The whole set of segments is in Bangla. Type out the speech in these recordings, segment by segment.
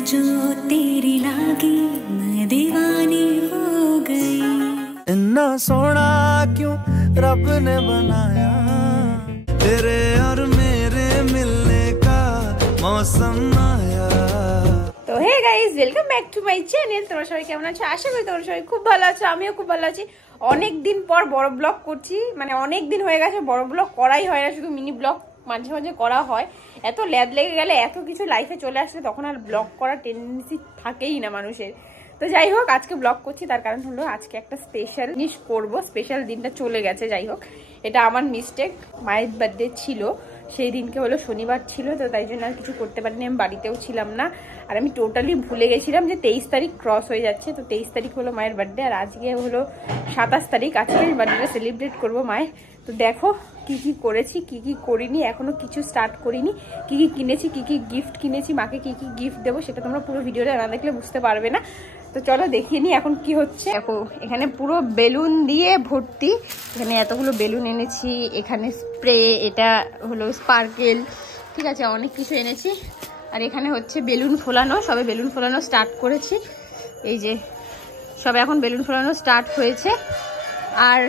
जो तेरी लागी मैं दीवानी हो गई। इतना सोना क्यों रब ने बनाया, तेरे और मेरे मिलने का मौसम आया। তো hey guys, welcome back to my channel. তোমরা সবাই কেমন আছো? আশা করি তোমরা সবাই খুব ভালো আছো, আমিও খুব ভালো আছি। অনেক দিন পর বড় ব্লগ করছি, মানে অনেক দিন হয়ে গেছে বড় ব্লগ করাই হয় না, শুধু মিনি ব্লগ মাঝে মাঝে করা হয়। এত ল্যাদ লেগে গেলে, এত কিছু লাইফে চলে আসলে তখন আর ব্লগ করার টেন্ডেন্সি থাকেই না মানুষের। তো যাই হোক, আজকে ব্লগ করছি, তার কারণ হলো আজকে একটা স্পেশাল জিনিস করবো। স্পেশাল দিনটা চলে গেছে, যাই হোক এটা আমার মিস্টেক। মায়ের বার্থডে ছিল, সেই দিনকে হলো শনিবার ছিল, তো তাই জন্য আর কিছু করতে পারিনি। আমি বাড়িতেও ছিলাম না, আর আমি টোটালি ভুলে গেছিলাম যে 23 তারিখ ক্রস হয়ে যাচ্ছে। তো 23 তারিখ হলো মায়ের বার্থডে, আর আজকে হলো 27 তারিখ। আজকে বার্থডেটা সেলিব্রেট করবো মায়ের। তো দেখো কি কি করেছি, কি কি করিনি, এখনো কিছু স্টার্ট করিনি। কি কি কিনেছি, কি কি গিফট কিনেছি, মাকে কি কি গিফট দেবো সেটা তোমরা পুরো ভিডিওটা না দেখলে বুঝতে পারবে না। তো চলো দেখিয়ে নিই এখন কি হচ্ছে। দেখো এখানে পুরো বেলুন দিয়ে ভর্তি, এখানে এতগুলো বেলুন এনেছি, এখানে স্প্রে, এটা হলো স্পার্কেল, ঠিক আছে, অনেক কিছু এনেছি। আর এখানে হচ্ছে বেলুন ফোলানো, সবে বেলুন ফোলানো স্টার্ট করেছি। এই যে সবে এখন বেলুন ফোলানো স্টার্ট হয়েছে। আর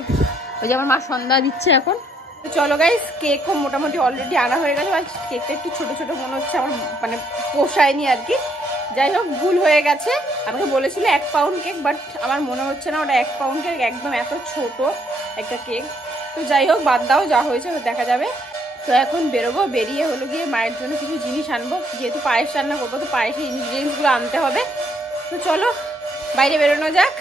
ওই যে আমার মা সন্ধ্যা দিচ্ছে এখন। তো চলো গাইস, কেকও মোটামুটি অলরেডি আনা হয়ে গেছে। আর কেকটা একটু ছোট ছোট মনে হচ্ছে, আমার মানে পোষায়নি আর কি। যাই হোক, ভুল হয়ে গেছে। আমাকে বলেছিল 1 পাউন্ড কেক, বাট আমার মনে হচ্ছে না ওটা 1 পাউন্ড কেক, একদম এত ছোট একটা কেক। তো যাই হোক, বাদ দাও, যা হয়েছে দেখা যাবে। তো এখন বেরোবো, বেরিয়ে হলো গিয়ে মায়ের জন্য কিছু জিনিস আনবো, যেহেতু পায়েস রান্না করবো তো পায়েসের ইনগ্রিডিয়েন্টসগুলো আনতে হবে। তো চলো বাইরে বেরোনো যাক,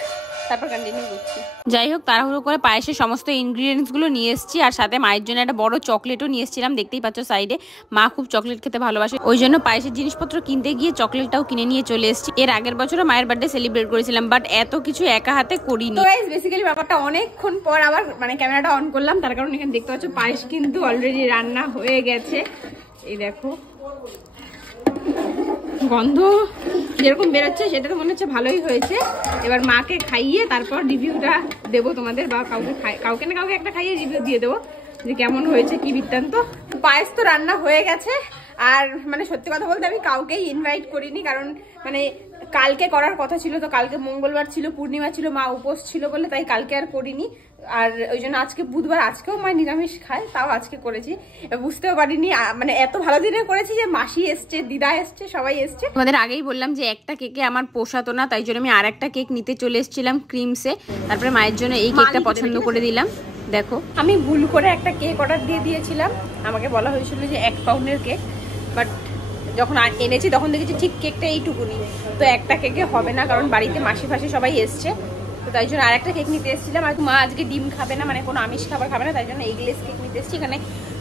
তারপর কন্টিনিউ করছি। যাই হোক, তাড়াহুড়ো করে পায়েসের সমস্ত ইনগ্রিডিয়েন্টসগুলো নিয়ে এসেছি, আর সাথে মায়ের জন্য একটা বড় চকলেটও নিয়ে এসেছিলাম। দেখতেই পাচ্ছ সাইডে, মা খুব চকলেট খেতে ভালোবাসে, ওই জন্য পায়েসের জিনিসপত্র কিনতে গিয়ে চকলেটটাও কিনে নিয়ে চলে এসেছি। এর আগের বছরও মায়ের বার্থডে সেলিব্রেট করেছিলাম, বাট এত কিছু একা হাতে করিনি। তো গাইস, বেসিক্যালি ব্যাপারটা অনেকক্ষণ পর আবার মানে ক্যামেরাটা অন করলাম, তার কারণ এখানে দেখতে পাচ্ছ পায়েস কিন্তু অলরেডি রান্না হয়ে গেছে। এই দেখো গন্ধ যেরকম বেরোচ্ছে, সেটা তো মনে হচ্ছে ভালোই হয়েছে। এবার মাকে খাইয়ে তারপর রিভিউটা দেবো তোমাদের, বা কাউকে না কাউকে একটা খাইয়ে রিভিউ দিয়ে দেবো যে কেমন হয়েছে, কি বৃত্তান্ত। পায়েস তো রান্না হয়ে গেছে, আর মানে সত্যি কথা বলতে আমি কাউকেই ইনভাইট করিনি, কারণ মানে কালকে করার কথা ছিল, তো কালকে মঙ্গলবার ছিল, পূর্ণিমা ছিল, মা উপোস ছিল বলে তাই কালকে আর করিনি। আর ওই জন্য আজকে বুধবার, আজকেও মা নিরামিষ খায়, তাও আজকে করেছি। বুঝতেও পারিনি, মানে এত ভালো দিনে করেছি যে মাসি এসছে, দিদা এসছে, সবাই এসছে। তোমাদের আগেই বললাম যে একটা কেকে আমার পোষাতো না, তাই জন্য আমি আর একটা কেক নিতে চলে এসেছিলাম ক্রিমসে। তারপরে মায়ের জন্য এই কেকটা পছন্দ করে দিলাম। দেখো আমি ভুল করে একটা কেক অর্ডার দিয়ে দিয়েছিলাম, আমাকে বলা হয়েছিল যে 1 পাউন্ডের কেক, বাট যখন এনেছি তখন দেখেছি ঠিক কেকটা এইটুকুনি। তো একটা কেকে হবে না, কারণ বাড়িতে মাসি ফাসি সবাই এসছে, তো তাই জন্য আরেকটা কেক নিতে এসেছিলাম। আর মা আজকে ডিম খাবে না, মানে কোনো আমিষ খাবার খাবে না, তাই জন্য এগলেস কেক নিতে এসেছি। এখানে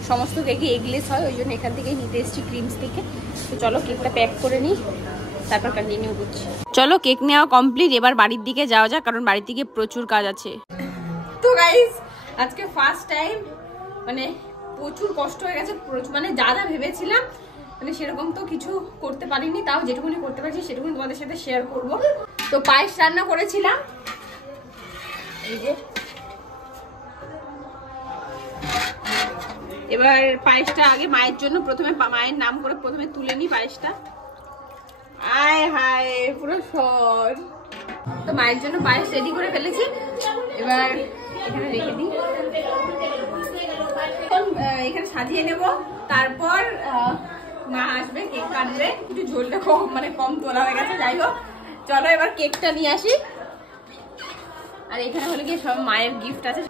সমস্ত কেকই এগলেস হয়, ওই জন্য এখান থেকেই নিতে এসেছি, ক্রিমস থেকে। তো চলো কেকটা প্যাক করে নিই, তারপর কন্টিনিউ করছি। চলো কেক নেওয়া কমপ্লিট, এবার বাড়ির দিকে যাওয়া যাক, কারণ বাড়ির দিকে প্রচুর কাজ আছে। তো গাইস, আজকে ফার্স্ট টাইম মানে প্রচুর কষ্ট হয়ে গেছে, মানে যা যা ভেবেছিলাম মানে সেরকম তো কিছু করতে পারিনি, তাও যেটুকুনি করতে পারছি সেটুকুনি তোমাদের সাথে শেয়ার করব। তো পায়েস রান্না করেছিলাম, এই যে এবার পায়েসটা আগে মায়ের জন্য প্রথমে, মায়ের নাম করে প্রথমে তুলে নিই পায়েসটা। আয় হায় পুরো সর। তো মায়ের জন্য পায়েস রেডি করে ফেলেছি, এবার এখানে রেখে দিই, এখানে সাজিয়ে নেব। তারপর মা আসবে, কেক কাটবে। একটু ঝোলটা কম তোলা হয়ে গেছে, যাই হোক চলো এবার কেকটা নিয়ে আসি। আর এখানে হলো গিয়ে সব মায়ের গিফট আছে।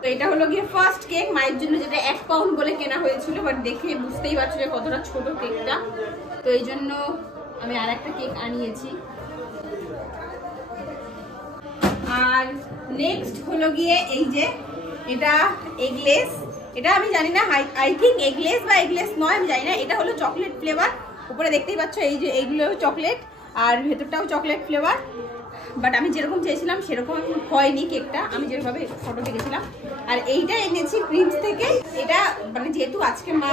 তো এটা হলো গিয়ে ফার্স্ট কেক মায়ের জন্য, যেটা 1 পাউন্ড বলে কেনা হয়েছিল, বাট দেখে বুঝতেই পারছো যে কতটা ছোট কেকটা। তো এই জন্য আমি আর একটা কেক আনিয়েছি। আর নেক্সট হলো গিয়ে এই যে এটা এগলেস, এটা আমি জানি না, আই থিঙ্ক এগলেস বা এগলেস নয়, আমি জানি না। এটা হলো চকলেট ফ্লেভার, উপরে দেখতেই পাচ্ছ এই যে এইগুলো চকলেট, আর ভেতরটাও চকলেট ফ্লেভার। বাট আমি যেরকম চেয়েছিলাম সেরকম হয়নি কেকটা, আমি যেভাবে ফটো দেখেছিলাম। আর এইটা এনেছি ক্রিমস থেকে, এটা মানে যেহেতু আজকে মা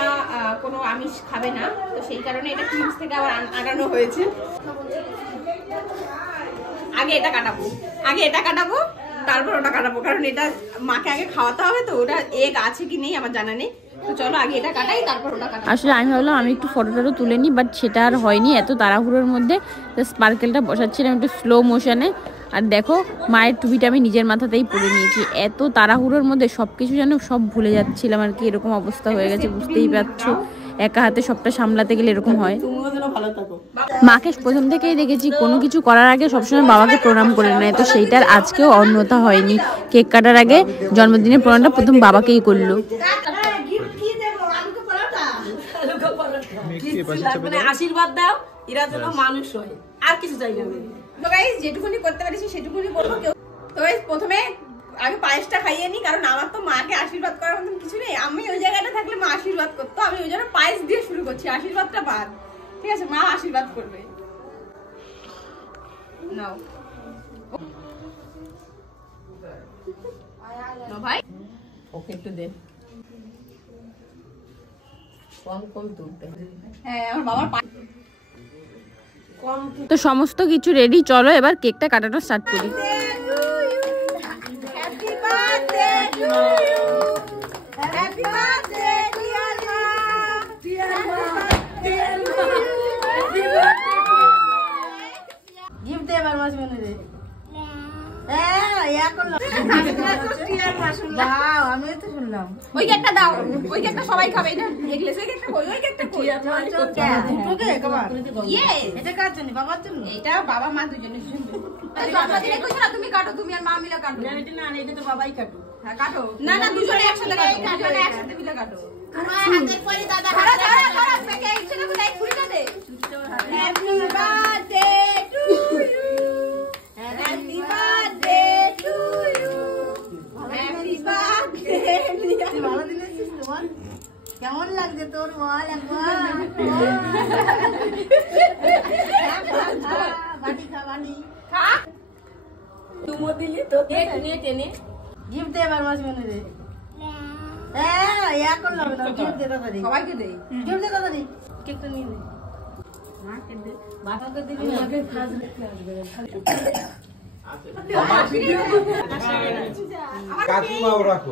কোনো আমিষ খাবে না, তো সেই কারণে এটা ক্রিমস থেকে আবার আনানো হয়েছে। আগে এটা কাটাবো, তারপর ওটা কাটাবো, কারণ এটা মাকে আগে খাওয়াতে হবে। তো ওটা এগ আছে কি নেই আমার জানা নেই, তো চলো আগে এটা কাটাই, তারপর ওটা কাটাই। আসলে আমি ভাবলাম আমি একটু ফটো তুলে নিই, বাট সেটা আর হয়নি। এত তাড়াহুড়োর মধ্যে স্পার্কেলটা বসাচ্ছিলাম একটু স্লো মোশনে। আর দেখো মায়ের টুপিটা আমি নিজের মাথাতেই পরে নিয়েছি। এত তাড়াহুড়োর মধ্যে সব কিছু যেন সব ভুলে যাচ্ছিলাম আর কি, এরকম অবস্থা হয়ে গেছে, বুঝতেই পারছো। একা হাতে সবটা সামলাতে গেলে এরকম হয়। মাকে প্রথম থেকেই দেখেছি কোনো কিছু করার আগে সবসময় বাবাকে প্রণাম করে নেয়, তো সেইটার আজকেও অন্যথা হয়নি। কেক কাটার আগে জন্মদিনের প্রণামটা প্রথম বাবাকেই করলো। আশীর্বাদ দাও, এরা যেন মানুষ হয়, আর কিছু চাই না। তো গাইস যেটুকুনি করতে পারিছি সেটুকুনি করবো। কেউ তো গাইস প্রথমে আগে পায়েসটা খাইয়ে নি, কারণ আমার তো মাকে আশীর্বাদ করার মতন কিছু নেই। আমি ওই জায়গাটা থাকলে মা আশীর্বাদ করতো, আমি ওই জন্য পায়েস দিয়ে শুরু করছি, আশীর্বাদটা বাদ। ঠিক আছে, মা আশীর্বাদ করবে। নাও নাও ভাই, ওকে একটু দে, কম কম তুলতে। হ্যাঁ আমার বাবার কম তো সমস্ত কিছু রেডি, চলো এবার কেকটা কাটাটা স্টার্ট করি। Happy birthday to you. Happy birthday dear Ma. Dear Ma. Dear Ma. Happy birthday. Gift দে এবার মাছ মেনে দে। হ্যাঁ ইয়া করলাম, দাও আমি তো শুনলাম। ওই কেকটা দাও, ওই কেকটা সবাই খাবে। এটা এগলেস ওই কেকটা কই, ওই কেকটা কই। দুটো কেক আবার। ইয়েস, এটা কার জন্য? বাবার জন্য? এটা বাবা মা দুজনের জন্য। জন্মদিনে কইছো না তুমি কাটো, তুমি আর মা মিলে কাটো। না এটা না, এটা তো বাবাই কাটু। হ্যাঁ কাটো। না না দুজনে একসাথে কাটো, দুজনে একসাথে মিলে কাটো। তোমার হাতের পরে দাদা ধরো ধরো ধরো, পেকে একসাথে করে এক ফুড়িটা দে। Happy birthday to you, happy birthday to you, happy birthday. ভালো দিন আছিস তোমার? কেমন লাগছে তোর বল একবার? বাটি খা, বাটি খা। তুমো দিলি তো টেনে টেনে। গিফট দে এবার মাছ মেনে দে। হ্যাঁ ইয়া করলাম না, গিফট দে তাড়াতাড়ি। সবাইকে দে। গিফট দে তাড়াতাড়ি, কেকটা নিয়ে নে। মাকে দে, বাবাকে দিবি না? আগে খাস দেখতে আসবে। কাকিমাও রাখো।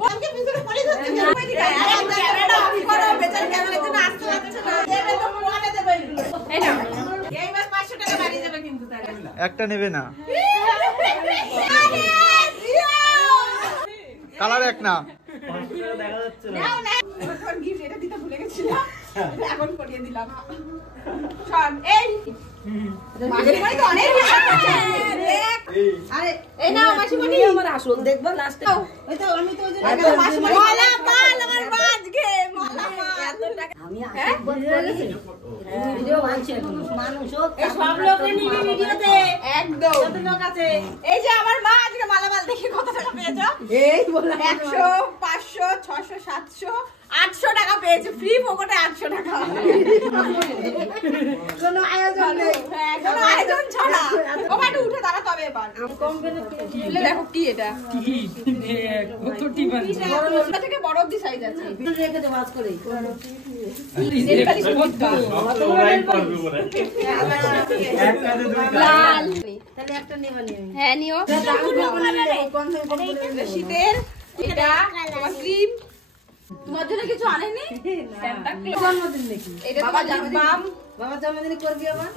কোনকে ভিতরে পড়ে যাচ্ছে না, ওই দিকে ক্যামেরাটা অফ করো, বেচারি ক্যামেরার জন্য আসতে পারছে না। দেবে তো মোবাইলে দেবে। এই নাও, এইবার 500 টাকা বাড়িয়ে যাবে কিন্তু তার। একটা নেবে না, আরে জিও, কালার এক না। নাও না, তোর গিফট এটা দিতে ভুলে গেছিলাম, এটা এখন করিয়ে দিলাম। শোন এই মাসিমণি তো অনেক দেখ। আরে এই নাও মাসিমণি, আমার আসল দেখবো লাস্টে। ওই তো আমি তো ওই যে একদম মাসিমণি মালা মাল আমার বাজকে মালা মাল এত টাকা। আমি আশীর্বাদ করেছি, ভিডিও বানছি এখন। মানুষ হোক, এই সব লোকে নিবি ভিডিওতে। একদম কত লোক আছে? এই যে আমার মা আজকে মালামাল দেখে কত টাকা পেয়েছো? এই বলে 100 500 600 700 800 টাকা পেয়েছে, ফ্রি পকেটে 800 টাকা। কোনো আয়োজন নেই। হ্যাঁ, কোনো আয়োজন ছাড়া। ও মাটু উঠে দাঁড়া তবে এবার। খুলে দেখো কি এটা। ছোট থেকে বড় অবধি সাইজ আছে। রেখে দে মাছ করে। নেলপালিশ ভর্তি। লাল। তাহলে একটা নেবা নিয়ে। হ্যাঁ নিও। শীতের এটা তোমার ক্রিম, তোমার জন্য কিছু আনেনি? জন্মদিন নাকি? এটা তোমার জামবাম। বাবা জন্মদিন করবি আবার?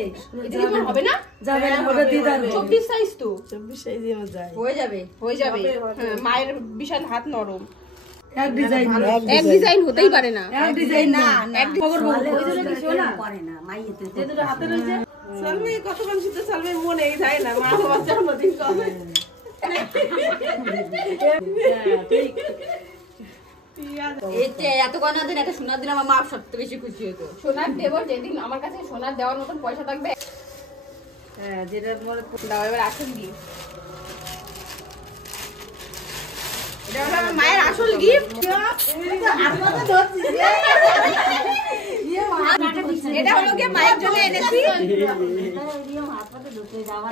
এটা কি তোমার হবে না? যাবে না, হবে দিদার। 24 সাইজ তো। 24 সাইজে আমার যায়। হয়ে যাবে, হয়ে যাবে। হ্যাঁ, মায়ের বিশাল হাত নরম। এক ডিজাইন, এক ডিজাইন হতেই পারে না। এক ডিজাইন না, এক ডিজাইন ওই যে কিছু না করে না মাইয়েতে। যে দুটো হাতে রয়েছে। সালমে কত মানুষ তো সালমে মনে যায় না মা বাবার জন্মদিন কবে। এত গয়না দিন, এত সোনার দিন আমার মা সবচেয়ে বেশি খুশি হতো। সোনার দেবো যেদিন আমার কাছে সোনার দেওয়ার মতন পয়সা থাকবে। হ্যাঁ যেটা মনে দাও এবার আসল গিফট। এটা হলো আমার মায়ের আসল গিফট। এটা হলো গিয়ে মায়ের জন্য এনেছি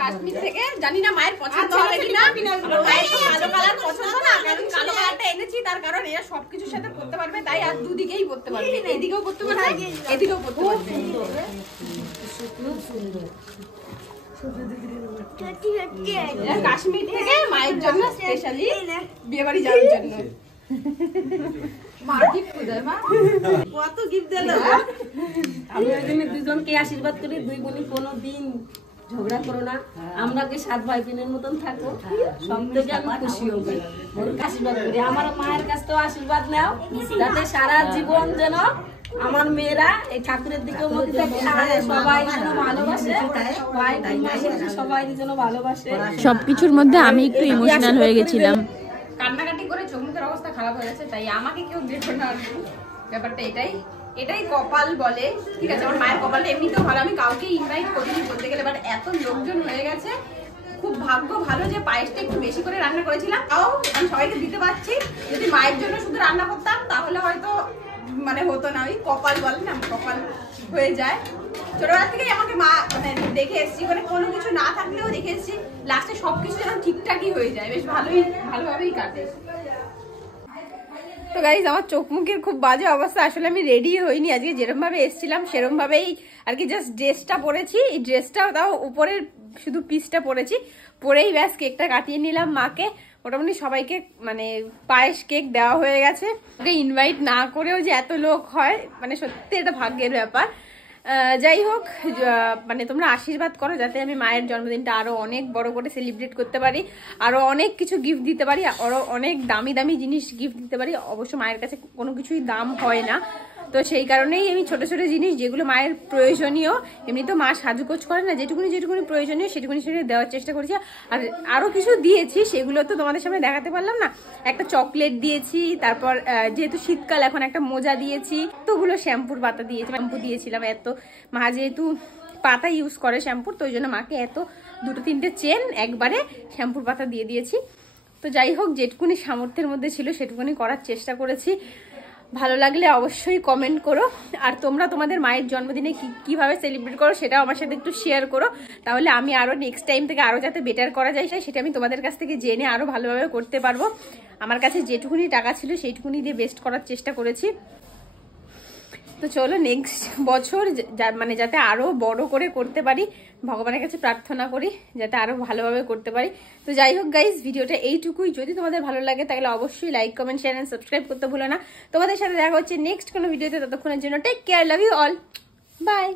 কাশ্মীর থেকে। জানি না মায়ের পছন্দ হবে কিনা, আমার মায়ের তো কালো কালার পছন্দ না, কারণ কালো কালারটা এনেছি তার কারণ এরা সবকিছুর সাথে পড়তে পারবে, তাই আর দুদিকেই পড়তে পারবে, এদিকেও পড়তে পারবে এদিকেও পড়তে পারবে। এটা কাশ্মীর থেকে মায়ের জন্য স্পেশালি বিয়ে বাড়ি যাওয়ার জন্য। কত গিফট দিল। আমি ওই জন্য দুজনকে আশীর্বাদ করি, দুই বোনই কোনো দিন ঝগড়া করো না, আমরা কি 7 ভাই বোনের মতন থাকো, সব থেকে আমি খুশি হবো। ওর আশীর্বাদ করি, আমার মায়ের কাছ থেকে আশীর্বাদ নাও, যাতে সারা জীবন যেন আমার মেয়েরা এই ঠাকুরের দিকে মতি থাকে, আর সবাই যেন ভালোবাসে, ভাই সবাই যেন ভালোবাসে। সবকিছুর মধ্যে আমি একটু ইমোশনাল হয়ে গেছিলাম। কান্নাকাটি করে চোখ মুখের অবস্থা খারাপ হয়ে গেছে, তাই আমাকে কেউ দেখো না। ব্যাপারটা এটাই কপাল বলে। ঠিক আছে, আমার মায়ের কপালটা এমনিতেও ভালো, আমি কাউকে ইনভাইট করিনি বলতে গেলে, বাট এত লোকজন হয়ে গেছে। খুব ভাগ্য ভালো যে পায়েসটা একটু বেশি করে রান্না করেছিলাম, তাও আমি সবাইকে দিতে পারছি। যদি মায়ের জন্য শুধু রান্না করতাম তাহলে হয়তো মানে হতো না। ওই কপাল বলে না, কপাল হয়ে যায়। ছোটবেলা থেকেই আমাকে মা মানে দেখে এসেছি, মানে কোনো কিছু না থাকলেও দেখে এসেছি লাস্টে সবকিছু যেন ঠিকঠাকই হয়ে যায়, বেশ ভালোভাবেই কাটে। তো গাইজ, আমার চোখ মুখের খুব বাজে অবস্থা। আসলে আমি রেডি হইনি আজকে, যেরকম ভাবে এসেছিলাম সেরকম ভাবেই আর কি, জাস্ট ড্রেসটা পরেছি। এই ড্রেসটাও তাও উপরের শুধু পিসটা পরেছি, পরেই ব্যাস কেকটা কাটিয়ে নিলাম মাকে। মোটামুটি সবাইকে মানে পায়েস কেক দেওয়া হয়ে গেছে। ওকে ইনভাইট না করেও যে এত লোক হয়, মানে সত্যি এটা ভাগ্যের ব্যাপার। যাই হোক, মানে তোমরা আশীর্বাদ করো যাতে আমি মায়ের জন্মদিনটা আরো অনেক বড় করে সেলিব্রেট করতে পারি, আরো অনেক কিছু গিফট দিতে পারি, আরো অনেক দামি দামি জিনিস গিফট দিতে পারি। অবশ্য মায়ের কাছে কোনো কিছুই দাম হয় না, তো সেই কারণেই আমি ছোট ছোট জিনিস যেগুলো মায়ের প্রয়োজনীয়, এমনি তো মা সাজুগোজ করে না, যেটুকুনি প্রয়োজনীয় সেটুকুনি দেওয়ার চেষ্টা করেছি। আর আরো কিছু দিয়েছি, সেগুলো তো তোমাদের সামনে দেখাতে পারলাম না। একটা চকলেট দিয়েছি, তারপর যেহেতু শীতকাল এখন একটা মোজা দিয়েছি, তোগুলো শ্যাম্পুর পাতা দিয়েছি, শ্যাম্পু দিয়েছিলাম। এত মা যেহেতু পাতা ইউজ করে শ্যাম্পুর, তো ওই জন্য মাকে এত 2-3টে চেন একবারে শ্যাম্পুর পাতা দিয়ে দিয়েছি। তো যাই হোক, যেটুকুনি সামর্থ্যের মধ্যে ছিল সেটুকুনি করার চেষ্টা করেছি। ভালো লাগলে অবশ্যই কমেন্ট করো, আর তোমরা তোমাদের মায়ের জন্মদিনে কিভাবে সেলিব্রেট করো সেটাও আমার সাথে একটু শেয়ার করো, তাহলে আমি আরো নেক্সট টাইম থেকে আরো যাতে বেটার করা যায় সেটা আমি তোমাদের কাছ থেকে জেনে আরো ভালোভাবে করতে পারবো। আমার কাছে যেটুকুনি টাকা ছিল সেইটুকুনি দিয়ে বেস্ট করার চেষ্টা করেছি। তো চলো, নেক্সট বছর মানে যাতে আরো বড় করে করতে পারি, ভগবানের কাছে প্রার্থনা করি যাতে আরো ভালোভাবে করতে পারি। তো যাই হোক গাইজ, ভিডিওটা এইটুকুই। যদি তোমাদের ভালো লাগে তাহলে অবশ্যই like, comment, share and subscribe করতে ভুলো না। তোমাদের সাথে দেখা হচ্ছে নেক্সট কোনো ভিডিওতে, ততক্ষণের জন্য take care, love you all, by.